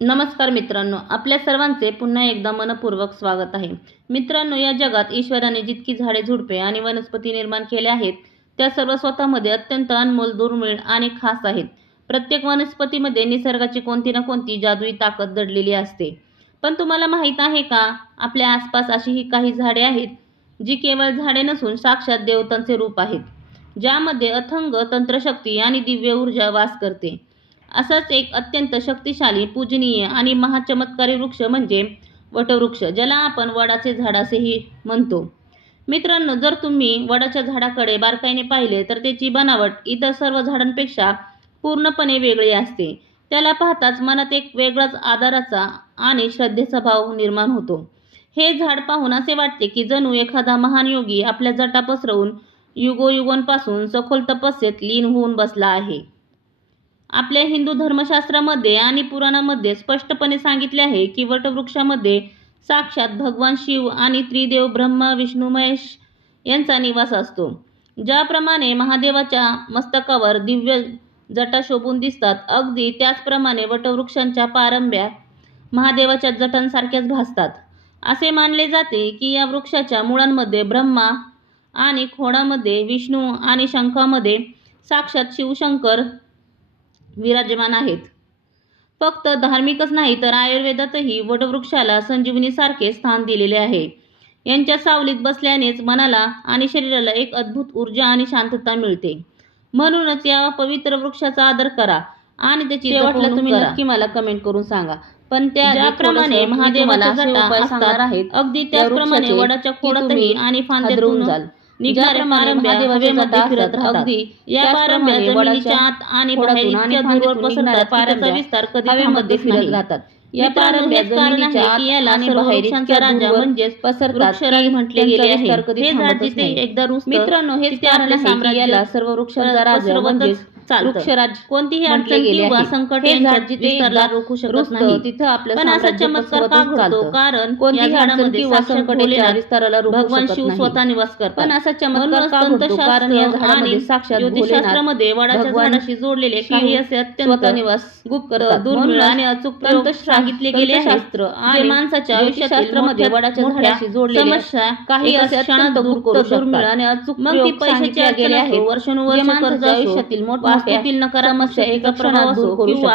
नमस्कार मित्रांनो, आपल्या सर्वांचे पुन्हा एकदा मनपूर्वक स्वागत आहे. मित्रांनो, या जगात ईश्वराने जितकी झाडे झुडपे आणि वनस्पती निर्माण केल्या आहेत, त्या सर्व स्वतःमध्ये अत्यंत अनमोल, दुर्मिळ आणि खास आहेत. प्रत्येक वनस्पतीमध्ये निसर्गाची कोणती ना कोणती जादुई ताकद दडलेली असते. पण तुम्हाला माहीत आहे का, आपल्या आसपास अशीही काही झाडे आहेत, जी केवळ झाडे नसून साक्षात देवतांचे रूप आहेत, ज्यामध्ये अथंग तंत्रशक्ती आणि दिव्य ऊर्जा वास करते. असाच एक अत्यंत शक्तिशाली, पूजनीय आणि महाचमत्कारी वृक्ष म्हणजे वटवृक्ष, ज्याला आपण वडाचे झाड असेही म्हणतो. मित्रांनो, जर तुम्ही वडाच्या झाडाकडे बारकाईने पाहिले तर त्याची बनावट इतर सर्व झाडांपेक्षा पूर्णपणे वेगळी असते. त्याला पाहताच मनात एक वेगळाच आदराचा आणि श्रद्धेचा भाव निर्माण होतो. हे झाड पाहून असे वाटते की जणू एखादा महान योगी आपल्या जटा पसरवून युगोयुगांपासून सखोल तपस्येत लीन होऊन बसला आहे. आपल्या हिंदू धर्मशास्त्रामध्ये आणि पुराणामध्ये स्पष्टपणे सांगितले आहे की वटवृक्षामध्ये साक्षात भगवान शिव आणि त्रिदेव ब्रह्मा विष्णू महेश यांचा निवास असतो. ज्याप्रमाणे महादेवाच्या मस्तकावर दिव्य जटा शोभून दिसतात, अगदी त्याचप्रमाणे वटवृक्षांच्या पारंब्या महादेवाच्या जटांसारख्याच भासतात. असे मानले जाते की या वृक्षाच्या मुळांमध्ये ब्रह्मा आणि खोडामध्ये विष्णू आणि शंखामध्ये साक्षात शिवशंकर विराजमान आहेत. फक्त धार्मिकच नाही तर आयुर्वेदातही वटवृक्षाला संजीवनीसारखे स्थान दिलेले आहे. यांच्या सावलीत बसल्यानेच मनाला आणि शरीराला एक अद्भुत ऊर्जा आणि शांतता मिळते. म्हणूनच या पवित्र वृक्षाचा आदर करा आणि त्याची जपणूक तुम्ही नक्की मला कमेंट करून सांगा. पण ज्याप्रमाणे महादेवाच्या जटा असतात, अगदी त्याचप्रमाणे वडाच्या खोडातही आणि फांद्यातून निघणाऱ्या पारंब्या हवेमध्ये फिरत राहतात. या पारंब्या जमिनीच्या आत आणि बाहेर इतक्या दूरवर पसरतात की त्याचा विस्तार कधी हवेमध्ये फिरत राहतात. या पारंब्या जमिनीच्या आत आणि बाहेर इतक्या राजा म्हणजेच वृक्षराज म्हटले गेले आहे. हे झाड जिथे एकदा रुजतं, मित्रांनो, हेच कारण आहे की याला सर्व वृक्षांचा राजा म्हणजेच वृक्षराज कोणतीही अडचण किंवा संकट यांच्यात जिथे एकदा रोखू शकत नाही, तिथं आपलं पण असा चमत्कार का घडतो? कारण कोणत्याही झाडामध्ये किंवा संकटाच्या विस्ताराला भगवान शिव स्वतः निवास करतात. पण असा चमत्कार का घडतो? कारण या झाडामध्ये साक्षात ज्योतिषशास्त्रामध्ये वडाच्या झाडाशी जोडलेले काही असे अत्यंत गुप्त, दुर्मिळ आणि अचूक प्रयोग सांगितले गेले आहेत, जे माणसाच्या आयुष्यातील वडाच्या झाडाशी जोडलेल्या समस्या काही असे क्षणात दूर करू शकतात. आणि अचूक मग ती पैशाची अडचण असो, वर्षानुवर्ष कर्ज आयुष्यातील वास्तूतील नकारात्मक एका प्रभाव असो किंवा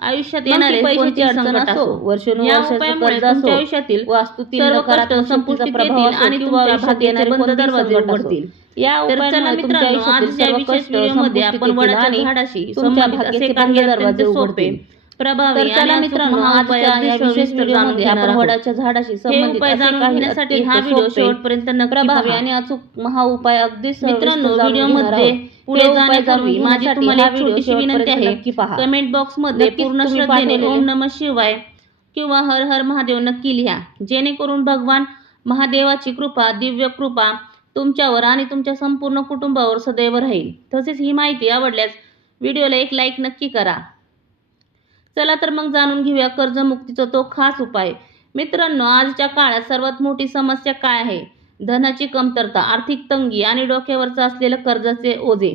आयुष्यात येणारे पैशाची अडचण असो, वर्षानुवर्षाचे कर्ज असो, आयुष्यातील वास्तूतील नकारात्मक संपुष्टीचा प्रभाव असो आणि तुमच्या आयुष्यात येणारे बंद दरवाजे उघडतील. या उपायांमुळे तुमच्या आयुष्यातील सर्व कष्ट, संपुष्टी आपण वडाच्या झाडाशी संबंधित असे काही दरवाजे उघडतील. प्रभावी आणि मित्रांनो, आजच्या या विशेष व्हिडिओमध्ये आपण वडाच्या झाडाशी संबंधित असे काही हा व्हिडिओ शेवटपर्यंत नक्की प्रभावी आणि अचूक महा उपाय अगदी मित्रांनो, व्हिडिओमध्ये पुढे जाण्यापूर्वी माझी तुम्हाला एक छोटीशी विनंती आहे. कमेंट बॉक्समध्ये पूर्ण श्रद्धेने ओम नमः शिवाय किंवा हर हर महादेव नक्की लिहा, जेणेकरून भगवान महादेवाची कृपा, दिव्य कृपा तुमच्यावर आणि तुमच्या संपूर्ण कुटुंबावर सदैव राहील. तसेच ही माहिती आवडल्यास व्हिडिओला एक लाईक नक्की करा. चला तर मग जाणून घेऊया कर्जमुक्तीचा तो खास उपाय. मित्रांनो, आजच्या काळात सर्वात मोठी समस्या काय आहे? धनाची कमतरता, आर्थिक तंगी आणि डोक्यावरचं असलेलं कर्जाचे ओझे.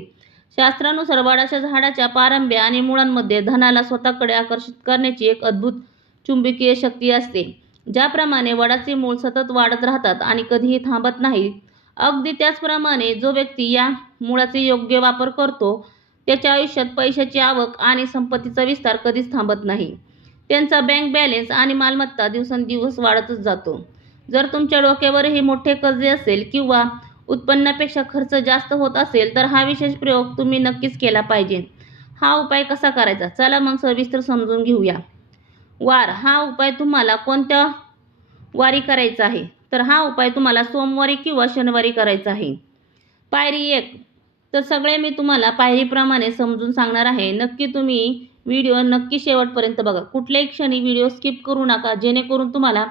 शास्त्रानुसार वडाच्या झाडाच्या पारंब्या आणि मुळांमध्ये धनाला स्वतःकडे आकर्षित करण्याची एक अद्भुत चुंबकीय शक्ती असते. ज्याप्रमाणे वडाचे मूळ सतत वाढत राहतात आणि कधीही थांबत नाहीत, अगदी त्याचप्रमाणे जो व्यक्ती या मुळाचे योग्य वापर करतो, त्याच्या आयुष्यात पैशाची आवक आणि संपत्तीचा विस्तार कधीच थांबत नाही. त्यांचा बँक बॅलन्स आणि मालमत्ता दिवसेंदिवस वाढतच जातो. जर तुमच्या डोक्यावरही मोठे कर्जे असेल किंवा उत्पन्नापेक्षा खर्च जास्त होत असेल, तर हा विशेष प्रयोग तुम्ही नक्कीच केला पाहिजे. हा उपाय कसा करायचा? चला मग सविस्तर समजून घेऊया. वार. हा उपाय तुम्हाला कोणत्या वारी करायचा आहे? तर हा उपाय तुम्हाला सोमवारी किंवा शनिवारी करायचा आहे. पायरी 1. तर सगळे मी तुम्हाला पायरीप्रमाणे समजून सांगणार आहे. नक्की तुम्ही व्हिडिओ नक्की शेवटपर्यंत बघा. कुठल्याही क्षणी व्हिडिओ स्किप करू नका, जेणेकरून तुम्हाला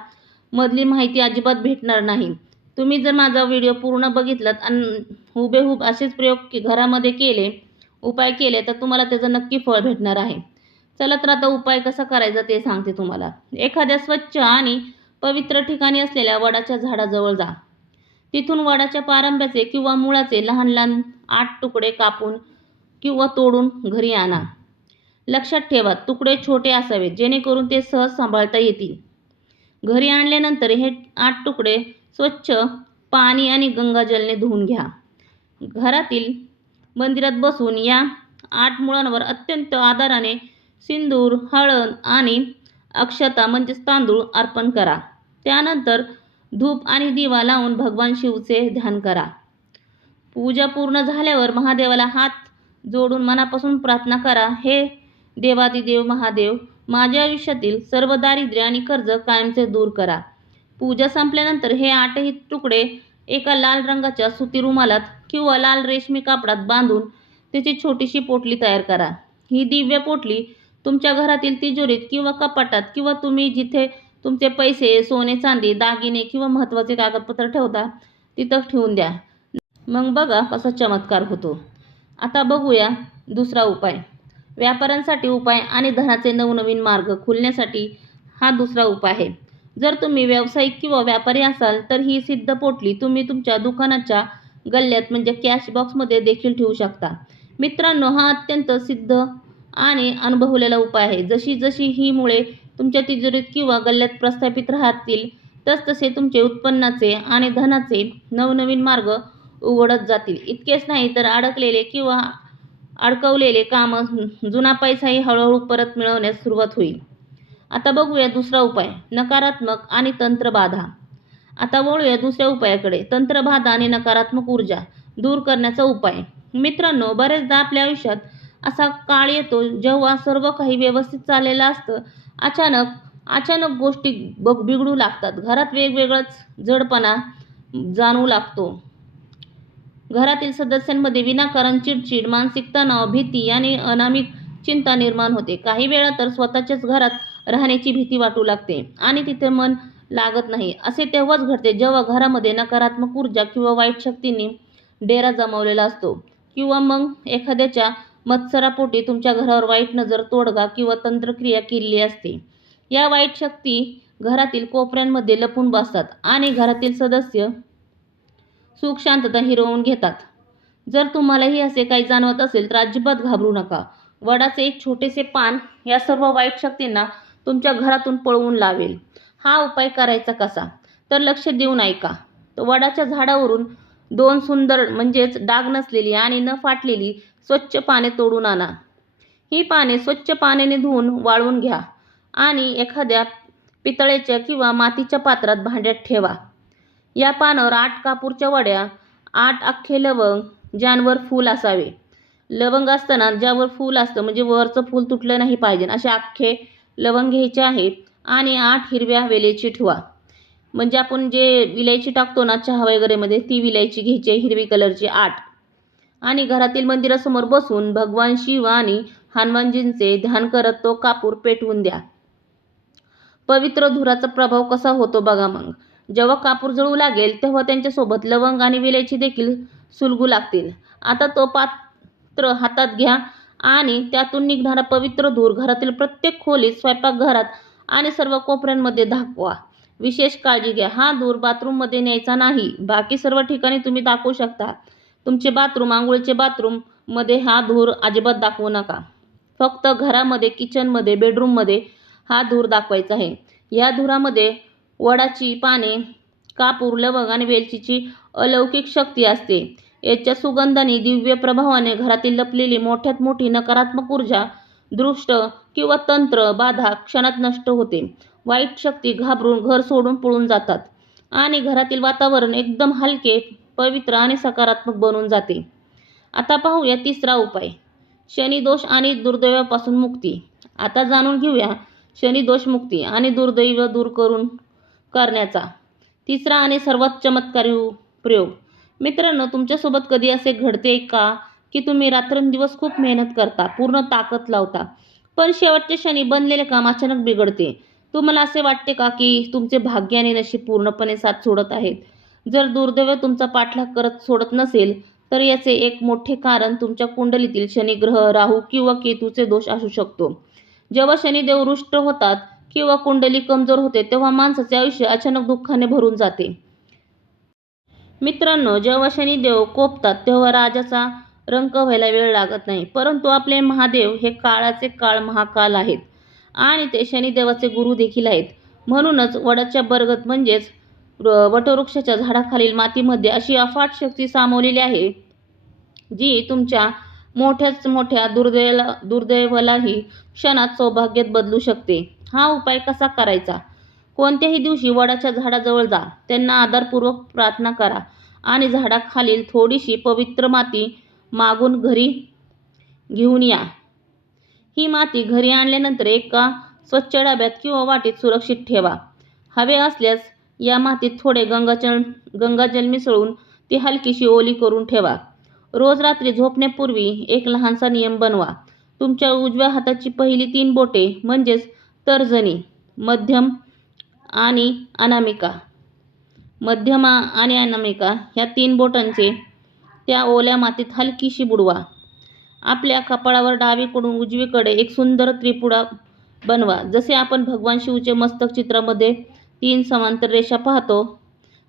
मधली माहिती अजिबात भेटणार नाही. तुम्ही जर माझा व्हिडिओ पूर्ण बघितलात आणि हुबेहूब असेच प्रयोग घरामध्ये केले, उपाय केले, तर तुम्हाला त्याचं नक्की फळ भेटणार आहे. चला तर आता उपाय कसा करायचा ते सांगते तुम्हाला. एखाद्या स्वच्छ आणि पवित्र ठिकाणी असलेल्या वडाच्या झाडाजवळ जा. तिथून वडाच्या पारंब्याचे किंवा मुळाचे लहान लहान 8 तुकडे कापून किंवा तोडून घरी आणा. लक्षात ठेवा, तुकडे छोटे असावेत जेणेकरून ते सहज सांभाळता येतील. घरी आणल्यानंतर हे 8 तुकडे स्वच्छ पाणी आणि गंगाजलने धुवून घ्या. घरातील मंदिरात बसून या 8 मुळांवर अत्यंत आदराने सिंदूर, हळद आणि अक्षता म्हणजेच तांदूळ अर्पण करा. त्यानंतर धूप आणि दिवा लावून भगवान शिवचे ध्यान करा. पूजा पूर्ण झाल्यावर महादेवाला हात जोडून मनापासून प्रार्थना करा, हे देवादिदेव महादेव, माझ्या आयुष्यातील सर्व दारिद्र्य आणि कर्ज कायमचे दूर करा. पूजा संपल्यानंतर हे 8ही तुकडे एका लाल रंगाच्या सुती रुमालात किंवा लाल रेशमी कापडात बांधून त्याची छोटीशी पोटली तयार करा. ही दिव्य पोटली तुमच्या घरातील तिजोरीत किंवा कपाटात किंवा तुम्ही जिथे तुमचे पैसे, सोने, चांदी, दागिने किंवा महत्त्वाचे कागदपत्र ठेवता तिथं ठेवून द्या. मग बघा कसा चमत्कार होतो. आता बघूया दुसरा उपाय. व्यापाऱ्यांसाठी उपाय आणि धनाचे नवनवीन मार्ग खुलण्यासाठी हा दुसरा उपाय आहे. जर तुम्ही व्यावसायिक किंवा व्यापारी असाल तर ही सिद्ध पोटली तुम्ही तुमच्या दुकानाच्या गल्ल्यात म्हणजे कॅश बॉक्समध्ये देखील ठेवू शकता. मित्रांनो, हा अत्यंत सिद्ध आणि अनुभवलेला उपाय आहे. जशी जशी ही मुळे तुमच्या तिजोरीत किंवा गल्ल्यात प्रस्थापित राहतील तसतसे तुमचे उत्पन्नाचे आणि धनाचे नवनवीन मार्ग उघडत जातील. इतकेच नाही तर अडकलेले किंवा अडकवलेले कामं, जुना पैसाही हळूहळू परत मिळवण्यास सुरुवात होईल. आता बघूया दुसरा उपाय, नकारात्मक आणि तंत्रबाधा. आता वळूया दुसऱ्या उपायाकडे, तंत्रबाधा आणि नकारात्मक ऊर्जा दूर करण्याचा उपाय. मित्रांनो, बरेचदा आपल्या आयुष्यात असा काळ येतो जेव्हा सर्व काही व्यवस्थित चाललेलं असतं. अचानक गोष्टी बिघडू लागतात. घरात वेगवेगळाच जडपणा जाणवू लागतो. घरातील सदस्यांमध्ये विनाकारण चिडचिड, मानसिक तणाव, भीती आणि अनामिक चिंता निर्माण होते. काही वेळा तर स्वतःच्याच घरात राहण्याची भीती वाटू लागते आणि तिथे मन लागत नाही. असे तेव्हाच घडते जेव्हा घरामध्ये नकारात्मक ऊर्जा किंवा वाईट शक्तींनी डेरा जमवलेला असतो किंवा मग एखाद्याच्या मत्सरापोटी तुमच्या घरावर वाईट नजर, तोडगा किंवा तंत्रक्रिया केलेली असते. या वाईट शक्ती घरातील कोपऱ्यांमध्ये लपून बसतात आणि घरातील सदस्य सुख शांतता हिरावून घेतात. जर तुम्हालाही असे काही जाणवत असेल तर अजिबात घाबरू नका. वडाचे एक छोटेसे पान या सर्व वाईट शक्तींना तुमच्या घरातून पळवून लावेल. हा उपाय करायचा कसा तर लक्ष देऊन ऐका. वडाच्या झाडावरून 2 सुंदर म्हणजेच डाग नसलेली आणि न फाटलेली स्वच्छ पाने तोडून आणा. ही पाने स्वच्छ पाण्याने धुवून वाळवून घ्या आणि एखाद्या पितळेच्या किंवा मातीच्या पात्रात भांड्यात ठेवा. या पानावर 8 कापूरच्या वड्या, 8 अख्खे लवंग ज्यांवर फूल असावे. लवंग असताना ज्यावर फूल असतं म्हणजे वरचं फूल तुटलं नाही पाहिजे असे अख्खे लवंग घ्यायचे आहेत आणि 8 हिरव्या वेलची ठेवा. म्हणजे आपण जे विलायची टाकतो ना चहा वगैरेमध्ये, ती विलायची घ्यायची हिरवी कलरची 8. आणि घरातील मंदिरासमोर बसून भगवान शिव आणि हनुमानजींचे ध्यान करत तो कापूर पेटवून द्या. पवित्र धुराचा प्रभाव कसा होतो बघा. मग जेव्हा कापूर जळू लागेल तेव्हा त्यांच्यासोबत लवंग आणि विलायची देखील सुलगू लागतील. आता तो पात्र हातात घ्या आणि त्यातून निघणारा पवित्र धूर घरातील प्रत्येक खोलीत, स्वयंपाकघरात आणि सर्व कोपऱ्यांमध्ये दाखवा. विशेष काळजी घ्या, हा धूर बाथरूममध्ये न्यायचा नाही. बाकी सर्व ठिकाणी तुम्ही दाखवू शकता. तुमचे बाथरूम, आंघोळीचे बाथरूम मध्ये हा धूर अजिबात दाखवू नका. फक्त घरामध्ये, किचनमध्ये, बेडरूममध्ये हा धूर दाखवायचा आहे. या धुरामध्ये वडाची पाने, कापूर, लवंग आणि वेलचीची अलौकिक शक्ती असते. याच्या सुगंधाने, दिव्य प्रभावाने घरातील लपलेली मोठ्यात मोठी नकारात्मक ऊर्जा, दृष्ट किंवा तंत्र बाधा क्षणात नष्ट होते. वाईट शक्ती घाबरून घर सोडून पळून जातात आणि घरातील वातावरण एकदम हलके, पवित्र आणि सकारात्मक बनून जाते. आता पाहूया तिसरा उपाय, शनिदोष आणि दुर्दैवापासून मुक्ती. आता जाणून घेऊया शनिदोष मुक्ती आणि दुर्दैव दूर करण्याचा तिसरा आणि सर्वात चमत्कारी प्रयोग. मित्रांनो, तुमच्यासोबत कधी असे घडते का की तुम्ही रात्रंदिवस खूप मेहनत करता, पूर्ण ताकद लावता, पण शेवटच्या क्षणी बनलेले काम अचानक बिघडते. तुम्हाला असे वाटते का की तुमचे भाग्य आणि नशीब पूर्णपणे साथ सोडत आहेत? जर दुर्दैव तुमचा पाठलाग करत सोडत नसेल तर याचे एक मोठे कारण तुमच्या कुंडलीतील शनिग्रह, राहू किंवा केतूचे दोष असू शकतो. जेव्हा शनिदेव रुष्ट होतात किंवा कुंडली कमजोर होते तेव्हा माणसाचे आयुष्य अचानक दुःखाने भरून जाते. मित्रांनो, जेव्हा शनिदेव कोपतात तेव्हा राजाचा रंक व्हायला वेळ लागत नाही. परंतु आपले महादेव हे काळाचे काळ महाकाल आहेत आणि ते शनिदेवाचे गुरु देखील आहेत. म्हणूनच वडाच्या बरगद म्हणजेच वटवृक्षाच्या झाडाखालील मातीमध्ये अशी अफाट शक्ती सामावलेली आहे, जी तुमच्या मोठ्याच मोठ्या दुर्दैवालाही क्षणात सौभाग्यात बदलू शकते. हा उपाय कसा करायचा? कोणत्याही दिवशी वडाच्या झाडाजवळ जा, त्यांना आदरपूर्वक प्रार्थना करा आणि झाडाखालील थोडीशी पवित्र माती मागून घरी घेऊन या. ही माती घरी आणल्यानंतर एका स्वच्छ डब्यात किंवा वाटीत सुरक्षित ठेवा. हवे असल्यास या मातीत थोडे गंगाजल मिसळून ती हलकीशी ओली करून ठेवा. रोज रात्री झोपण्यापूर्वी एक लहानसा नियम बनवा. तुमच्या उजव्या हाताची पहिली 3 बोटे म्हणजेच तर्जनी, मध्यम आणि अनामिका ह्या 3 बोटांचे त्या ओल्या मातीत हलकीशी बुडवा. आपल्या कपाळावर डावीकडून उजवीकडे एक सुंदर त्रिपुडा बनवा. जसे आपण भगवान शिवचे मस्तक चित्रामध्ये 3 समांतर रेषा पाहतो.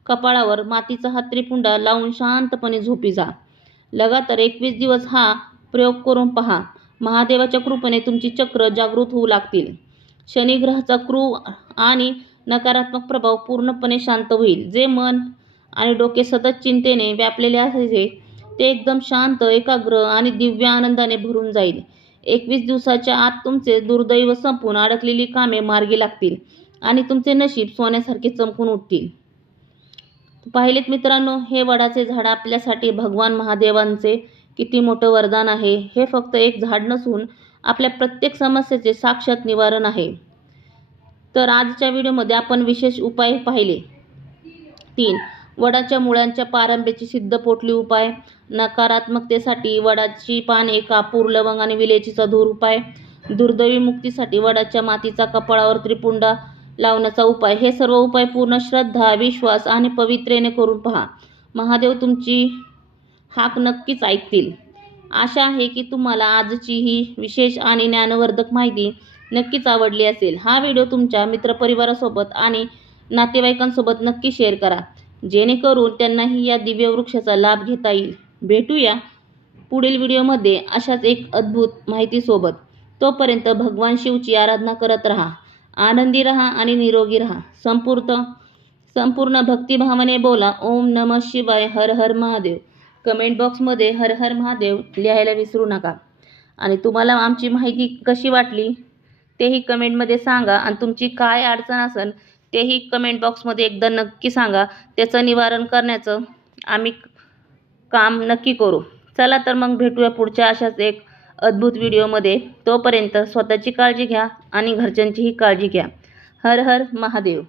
कपाळावर मातीचा हा त्रिपुंडा लावून शांतपणे झोपी जा. लगातार 21 दिवस हा प्रयोग करून पहा. महादेवाच्या कृपेने तुमची चक्र जागृत होऊ लागतील. शनिग्रहाचा क्रूर आणि नकारात्मक प्रभाव पूर्णपणे शांत होईल. जे मन आणि डोके सतत चिंतेने व्यापलेले असायचे ते एकदम शांत, एकाग्र आणि दिव्य आनंदाने भरून जाईल. 21 दिवसाच्या आत तुमचे दुर्दैव संपून अडकलेली कामे मार्गी लागतील आणि तुमचे नशीब सोन्यासारखे चमकून उठतील. पाहिलेत मित्रांनो, हे वडाचे झाड आपल्यासाठी भगवान महादेवांचे किती मोठं वरदान आहे. हे फक्त एक झाड नसून आपल्या प्रत्येक समस्येचे साक्षात निवारण आहे. तर आजच्या व्हिडिओमध्ये आपण विशेष उपाय पाहिले. 3. वडाच्या मुळांच्या पारंब्याची सिद्ध पोटली उपाय. नकारात्मकतेसाठी वडाची पाने, कापूर, लवंग आणि विलेचीचा धूर उपाय. दुर्दैवी मुक्तीसाठी वडाच्या मातीचा कपाळावर त्रिपुंडा लावण्याचा उपाय. हे सर्व उपाय पूर्ण श्रद्धा, विश्वास आणि पवित्रेने करून पहा. महादेव तुमची हाक नक्कीच ऐकतील. आशा आहे की तुम्हाला आजची ही विशेष आणि ज्ञानवर्धक माहिती नक्कीच आवडली असेल. हा व्हिडिओ तुमच्या मित्रपरिवारासोबत आणि नातेवाईकांसोबत नक्की शेअर करा, जेणेकरून त्यांनाही या दिव्य वृक्षाचा लाभ घेता येईल. भेटूया पुढील व्हिडिओमध्ये अशाच एक अद्भुत माहितीसोबत. तोपर्यंत भगवान शिवची आराधना करत राहा, आनंदी राहा आणि निरोगी राहा. संपूर्ण भक्तिभावाने बोला ओम नमः शिवाय, हर हर महादेव. कमेंट बॉक्समध्ये हर हर महादेव लिहायला विसरू नका. आणि तुम्हाला आमची माहिती कशी वाटली तेही कमेंटमध्ये सांगा. आणि तुमची काय अडचण असेल तेही कमेंट बॉक्समध्ये एकदा नक्की सांगा. त्याचं निवारण करण्याचं आम्ही काम नक्की करू. चला तर मग भेटूया पुढच्या अशाच एक अद्भुत व्हिडिओमध्ये. तोपर्यंत स्वतःची काळजी घ्या आणि घरच्यांचीही काळजी घ्या. हर हर महादेव.